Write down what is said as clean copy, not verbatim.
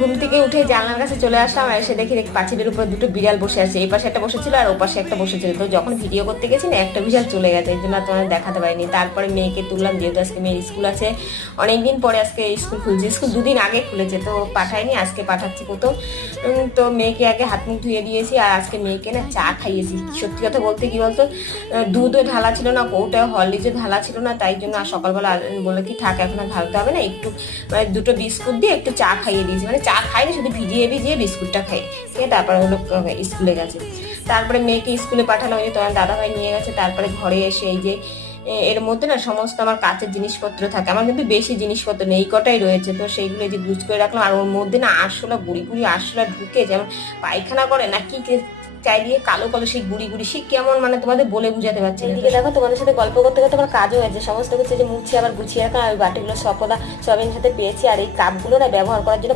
ঘুম থেকে উঠে জানলার কাছে চলে আসলাম, আর এসে দেখি পাঁচিলের উপর দুটো বিড়াল বসে আছে। এই পাশে একটা বসেছিল আর ও পাশে একটা বসেছিল। তো যখন ভিডিও করতে গেছি না, একটা বিড়াল চলে গেছে, এই জন্য তোমার দেখাতে পারিনি। তারপরে মেয়েকে তুললাম, যেহেতু আজকে মেয়ের স্কুল আছে, অনেকদিন পরে আজকে স্কুল খুলছে। স্কুল দুদিন আগে খুলেছে, তো পাঠাইনি, আজকে পাঠাচ্ছি প্রথম। তো মেয়েকে আগে হাত মুখ ধুয়ে দিয়েছি, আর আজকে মেয়েকে না চা খাইয়েছি। সত্যি কথা বলতে কি বলতো, দুধও ঢালা ছিল না, কৌটা হরলিক্সও ঢালা ছিল না, তাই জন্য আর সকালবেলা বলে কি থাক, এখন আর ঢালতে হবে না, একটু মানে দুটো বিস্কুট দিয়ে একটু চা খাইয়ে দিয়েছি। মানে চা খাইনি, শুধু ভিজিয়ে ভিজিয়ে বিস্কুটটা খাই, ঠিক আছে। তারপরে হলো স্কুলে গেছে। তারপরে মেয়েকে স্কুলে পাঠানো হয়েছে, তোমার দাদাভাই নিয়ে গেছে। তারপরে ঘরে এসে এই যে এর মধ্যে না সমস্ত আমার কাচের জিনিসপত্র থাকে, আমার কিন্তু বেশি জিনিসপত্র নেই, কটাই রয়েছে। তো সেইগুলো যে গুছ করে রাখলাম, আর ওর মধ্যে না আরশোলা গুড়ি গুড়ি আরশোলা ঢুকে, যেমন পায়খানা করে না কি চাই দিয়ে কালো কালো সেই গুড়ি গুড়ি, সে কেমন মানে তোমাদের বলে বুঝাতে পারছি না। এদিকে দেখো তোমাদের সাথে গল্প করতে করতে আমার কাজও হয়েছে, সমস্ত কিছু যে মুছি আবার গুছিয়ে রাখা, ওই বাটিগুলো সবকটা সয়াবিনের সাথে পেয়েছি। আর এই কাপগুলো না ব্যবহার করার জন্য